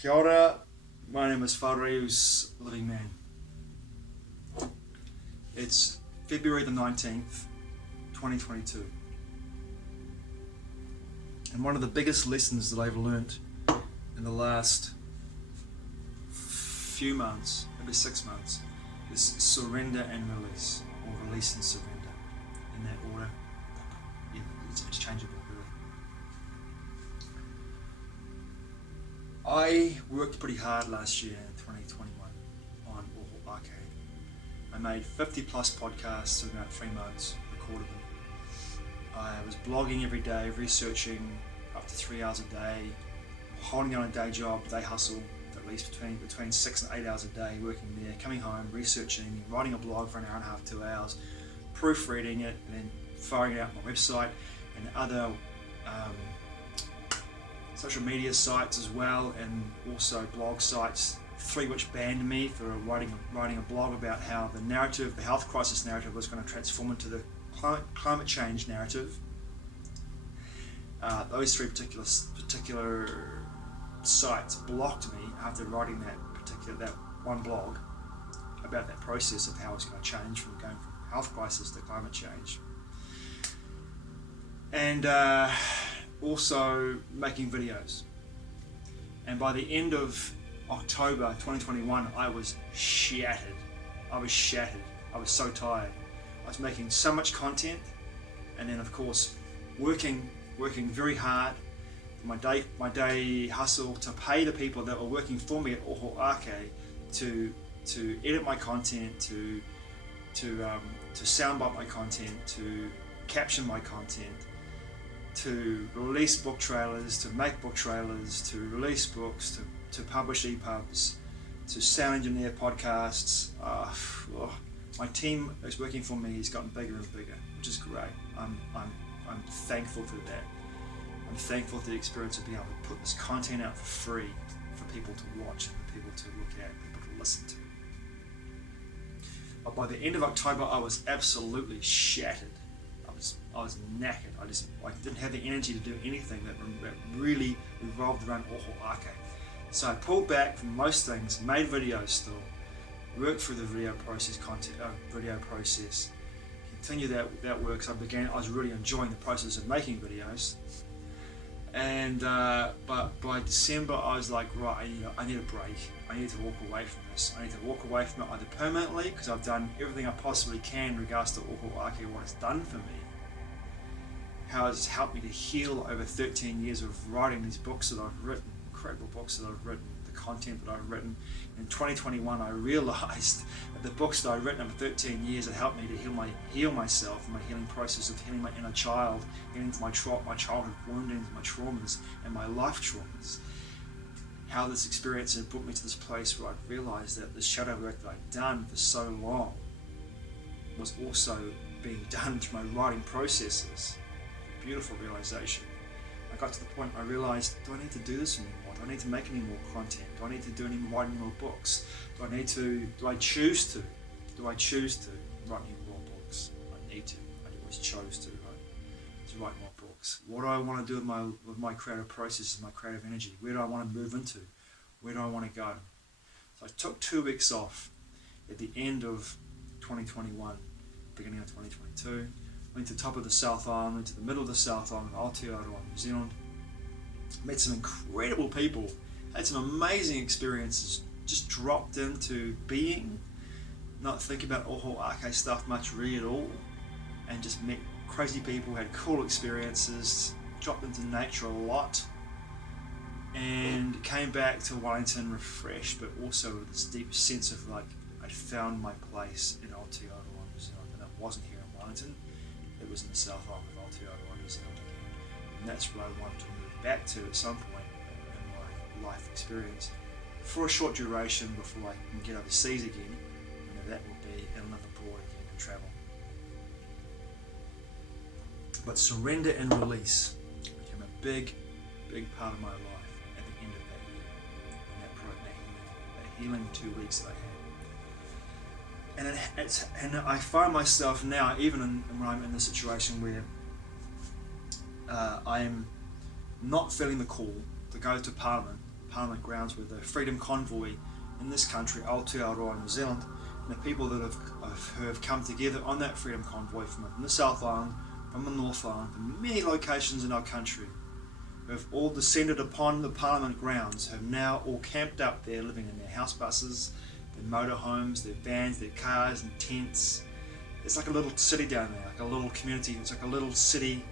Kia ora, my name is Whareus Living Man. It's February the 19th, 2022. And one of the biggest lessons that I've learned in the last few months, maybe 6 months, is surrender and release, or release and surrender, in that order. Yeah, it's interchangeable, really. I worked pretty hard last year in 2021 on Oho Ake. I made 50 plus podcasts in about 3 months, recorded them. I was blogging every day, researching up to 3 hours a day, holding on a day job, day hustle, at least between 6 and 8 hours a day, working there, coming home, researching, writing a blog for an hour and a half, 2 hours, proofreading it, and then firing it out on my website and other social media sites as well, and also blog sites, 3 which banned me for writing a blog about how the narrative, the health crisis narrative, was going to transform into the climate change narrative. Those 3 particular sites blocked me after writing that one blog about that process of how it's going to change from going from health crisis to climate change. And also making videos. And by the end of October 2021, I was shattered. I was so tired. I was making so much content, and then of course working very hard, my day hustle to pay the people that were working for me at Oho Ake to edit my content, to soundbite my content, to caption my content, to release book trailers, to make book trailers, to release books, to publish EPUBs, to sound engineer podcasts. My team that's working for me has gotten bigger and bigger, which is great. I'm thankful for that. I'm thankful for the experience of being able to put this content out for free for people to watch, and for people to look at, people to listen to. But by the end of October, I was absolutely shattered. I was knackered. I didn't have the energy to do anything that really revolved around Oho Ake. So I pulled back from most things, made videos still, worked through the video process, continued that work. So I was really enjoying the process of making videos. And but by December, I was like, right, I need a break. I need to walk away from this. I need to walk away from it either permanently, because I've done everything I possibly can in regards to Oho Ake, what it's done for me, how it's helped me to heal over 13 years of writing these books that I've written, incredible books that I've written, the content that I've written. In 2021, I realized that the books that I've written over 13 years had helped me to heal myself, my healing process of healing my inner child, healing my childhood woundings, my traumas, and my life traumas. How this experience had brought me to this place where I realized that the shadow work that I'd done for so long was also being done through my writing processes. Beautiful realization. I got to the point where I realized, do I need to do this anymore? Do I need to make any more content? Do I need to write any more books? Do I choose to write any more books? I need to. I always chose to write more books. What do I want to do with my creative processes, my creative energy? Where do I want to move into? Where do I want to go? So I took 2 weeks off at the end of 2021, beginning of 2022. Went to the top of the South Island, went to the middle of the South Island, Aotearoa, New Zealand. Met some incredible people, had some amazing experiences, just dropped into being, not thinking about Oho Ake stuff much really at all, and just met crazy people, had cool experiences, dropped into nature a lot, and came back to Wellington refreshed, but also with this deep sense of like, I'd found my place in Aotearoa, New Zealand, and it wasn't here in Wellington. It was in the South Island of Aotearoa, New Zealand again. And that's what I wanted to move back to at some point in my life experience for a short duration before I can get overseas again. That will be and live abroad again and travel. But surrender and release became a big part of my life at the end of that year. And that healing 2 weeks that I had. And I find myself now, even when I'm in the situation where I am not feeling the call to go to Parliament Parliament grounds with the Freedom Convoy in this country, Aotearoa, New Zealand, and the people that have come together on that Freedom Convoy from the South Island, from the North Island, from many locations in our country, who have all descended upon the Parliament grounds, have now all camped up there, living in their house buses, their motorhomes, their vans, their cars and tents. It's like a little city down there, like a little community. It's like a little city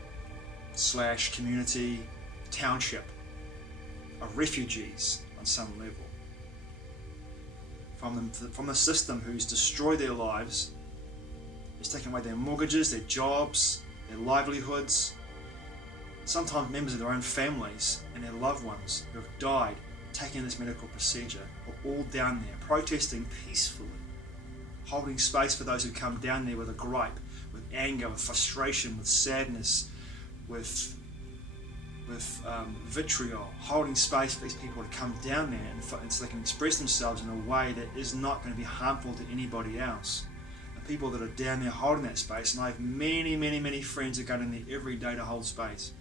/ community township of refugees on some level from the system who's destroyed their lives, who's taken away their mortgages, their jobs, their livelihoods, sometimes members of their own families and their loved ones who have died taking this medical procedure are all down there protesting peacefully, holding space for those who come down there with a gripe, with anger, with frustration, with sadness, with vitriol, holding space for these people to come down there and so they can express themselves in a way that is not going to be harmful to anybody else. The people that are down there holding that space, and I have many friends who go in there every day to hold space.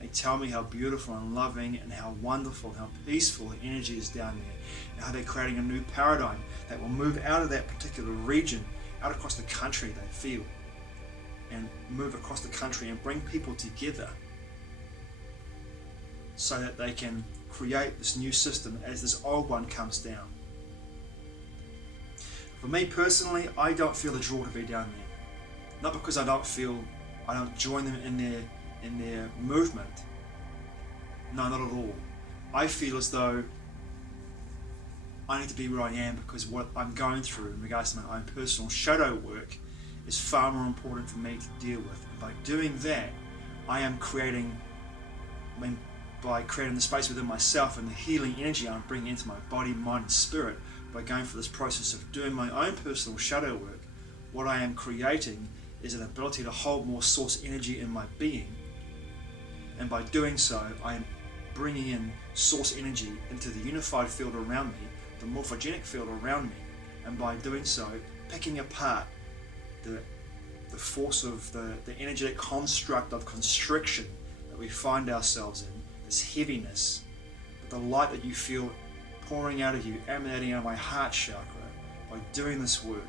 They tell me how beautiful and loving and how wonderful, how peaceful the energy is down there, and how they're creating a new paradigm that will move out of that particular region, out across the country, they feel, and move across the country and bring people together so that they can create this new system as this old one comes down. For me personally, I don't feel the draw to be down there. Not because I don't join them in their movement. No, not at all. I feel as though I need to be where I am because what I'm going through in regards to my own personal shadow work is far more important for me to deal with. And by doing that, I am creating the space within myself and the healing energy I'm bringing into my body, mind and spirit by going through this process of doing my own personal shadow work. What I am creating is an ability to hold more source energy in my being, and by doing so I am bringing in source energy into the unified field around me, the morphogenic field around me, and by doing so picking apart the force of the energetic construct of constriction that we find ourselves in, this heaviness, but the light that you feel pouring out of you, emanating out of my heart chakra, by doing this work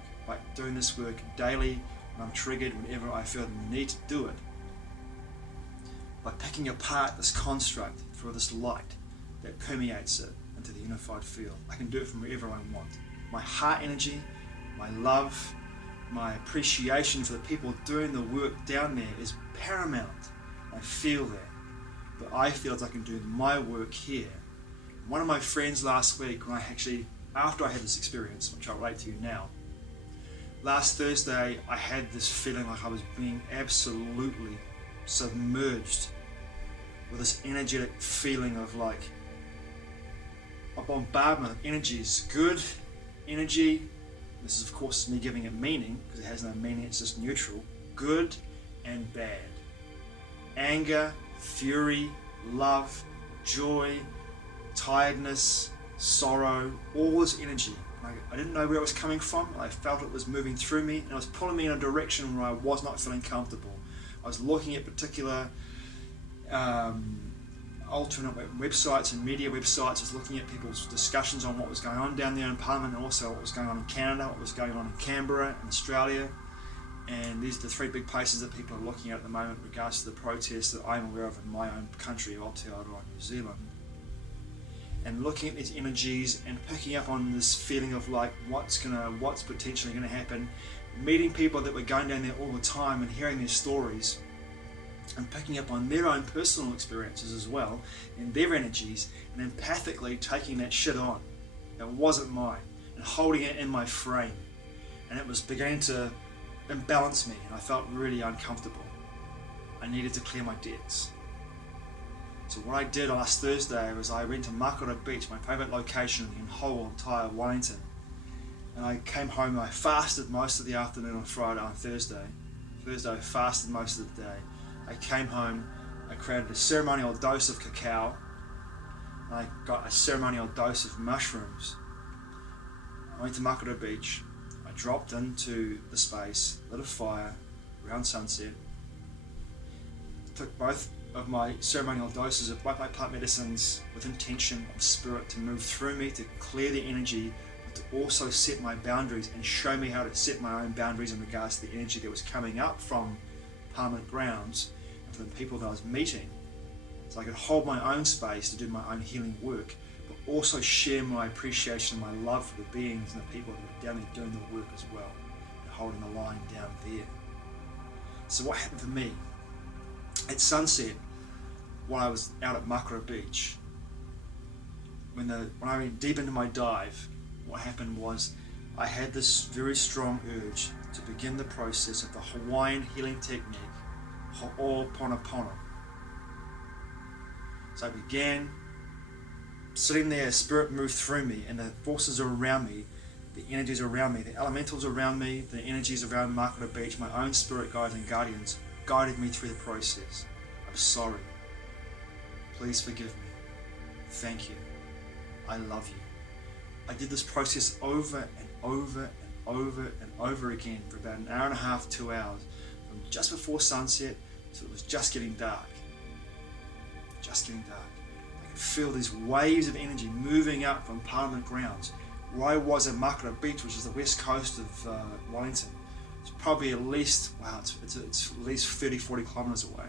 daily when I'm triggered, whenever I feel the need to do it, by picking apart this construct for this light that permeates it into the unified field. I can do it from wherever I want. My heart energy, my love, my appreciation for the people doing the work down there is paramount. I feel that. But I feel as I can do my work here. One of my friends last week, after I had this experience, which I'll relate to you now, last Thursday I had this feeling like I was being absolutely submerged with this energetic feeling of like a bombardment of energies. Good energy, this is of course me giving it meaning, because it has no meaning, it's just neutral. Good and bad. Anger, fury, love, joy, tiredness, sorrow, all this energy. I didn't know where it was coming from. I felt it was moving through me and it was pulling me in a direction where I was not feeling comfortable. I was looking at particular alternate websites and media websites. I was looking at people's discussions on what was going on down there in Parliament, and also what was going on in Canada, what was going on in Canberra and Australia. And these are the three big places that people are looking at the moment in regards to the protests that I'm aware of in my own country, Aotearoa, New Zealand. And looking at these energies and picking up on this feeling of like what's potentially gonna happen, meeting people that were going down there all the time and hearing their stories, and picking up on their own personal experiences as well, and their energies, and empathically taking that shit on. It wasn't mine, and holding it in my frame. And it was beginning to imbalance me, and I felt really uncomfortable. I needed to clear my decks. So what I did last Thursday was I went to Makura Beach, my favourite location in the whole entire Wellington. And I came home, I fasted most of the afternoon on Thursday I fasted most of the day. I came home, I created a ceremonial dose of cacao, and I got a ceremonial dose of mushrooms. I went to Makura Beach, I dropped into the space, lit a fire around sunset, took both of my ceremonial doses of white plant medicines with intention of spirit to move through me to clear the energy, but to also set my boundaries and show me how to set my own boundaries in regards to the energy that was coming up from Parliament grounds and for the people that I was meeting, so I could hold my own space to do my own healing work, but also share my appreciation and my love for the beings and the people that were down there doing the work as well, and holding the line down there. So what happened for me? At sunset, while I was out at Makara Beach, when I went deep into my dive, what happened was I had this very strong urge to begin the process of the Hawaiian healing technique, Ho'oponopono. So I began sitting there, spirit moved through me, and the forces are around me, the energies around me, the elementals around me, the energies around Makara Beach, my own spirit guides and guardians guided me through the process. I'm sorry. Please forgive me. Thank you. I love you. I did this process over and over and over and over again for about an hour and a half, 2 hours, from just before sunset till it was just getting dark. Just getting dark. I could feel these waves of energy moving up from Parliament grounds. Where I was at Makara Beach, which is the west coast of Wellington, it's probably at least, it's at least 30, 40 kilometres away.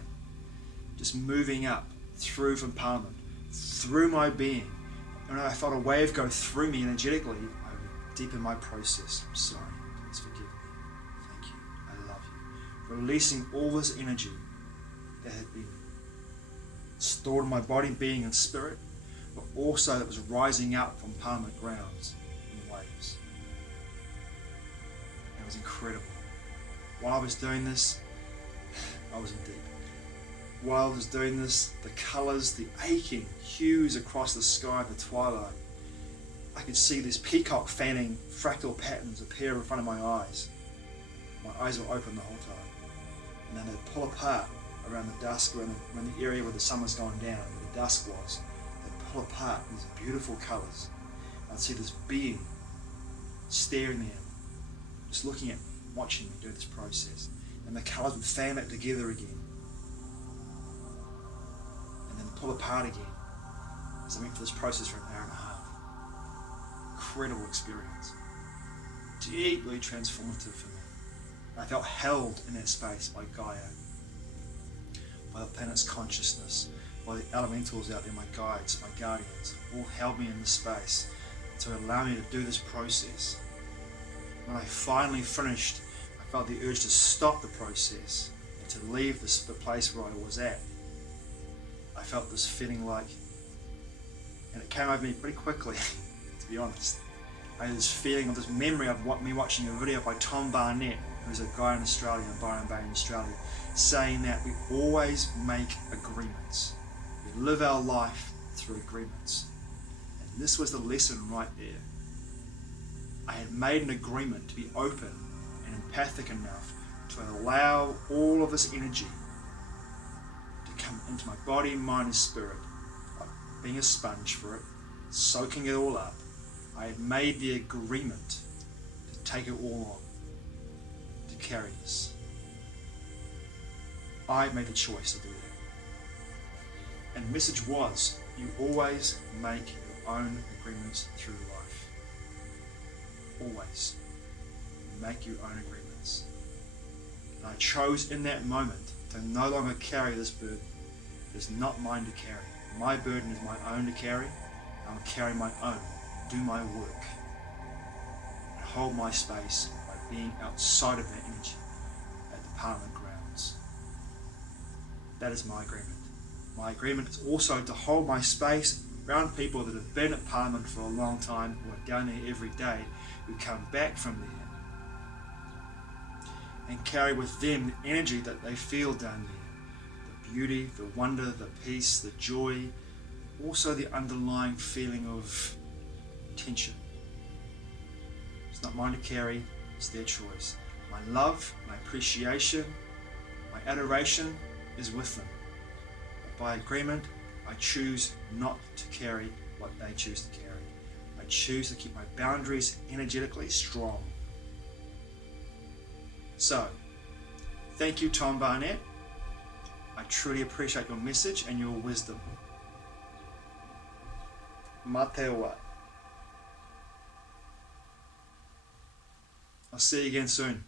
Just moving up through from Parliament, through my being. And when I felt a wave go through me energetically, I would deepen my process. I'm sorry, please forgive me. Thank you, I love you. Releasing all this energy that had been stored in my body, being and spirit, but also that was rising up from Parliament grounds in waves. It was incredible. While I was doing this, I was in deep. While I was doing this, the colours, the aching hues across the sky of the twilight, I could see these peacock fanning fractal patterns appear in front of my eyes. My eyes were open the whole time. And then they'd pull apart around the dusk, around the area where the sun was going down, where the dusk was. They'd pull apart these beautiful colours. I'd see this being staring there, just looking at me, watching me do this process. And the colours would fan it together again. And then pull apart again. So I went for this process for an hour and a half. Incredible experience. Deeply transformative for me. I felt held in that space by Gaia, by the planet's consciousness, by the elementals out there, my guides, my guardians, all held me in this space to allow me to do this process. When I finally finished, I felt the urge to stop the process and to leave the place where I was at. I felt this feeling like, and it came over me pretty quickly, to be honest. I had this feeling of this memory of me watching a video by Tom Barnett, who's a guy in Australia, in Byron Bay in Australia, saying that we always make agreements. We live our life through agreements. And this was the lesson right there. I had made an agreement to be open and empathic enough to allow all of this energy to come into my body, mind and spirit, like being a sponge for it, soaking it all up. I had made the agreement to take it all on, to carry this. I made the choice to do that. And the message was, you always make your own agreements through life. Always. Make your own agreements. And I chose in that moment to no longer carry this burden. It is not mine to carry. My burden is my own to carry. I'll carry my own. Do my work. And hold my space by being outside of that energy at the Parliament grounds. That is my agreement. My agreement is also to hold my space around people that have been at Parliament for a long time, who are down there every day, who come back from there, and carry with them the energy that they feel down there. The beauty, the wonder, the peace, the joy, also the underlying feeling of tension. It's not mine to carry, it's their choice. My love, my appreciation, my adoration is with them. But by agreement, I choose not to carry what they choose to carry. I choose to keep my boundaries energetically strong. So, thank you, Tom Barnett. I truly appreciate your message and your wisdom. Matewa. I'll see you again soon.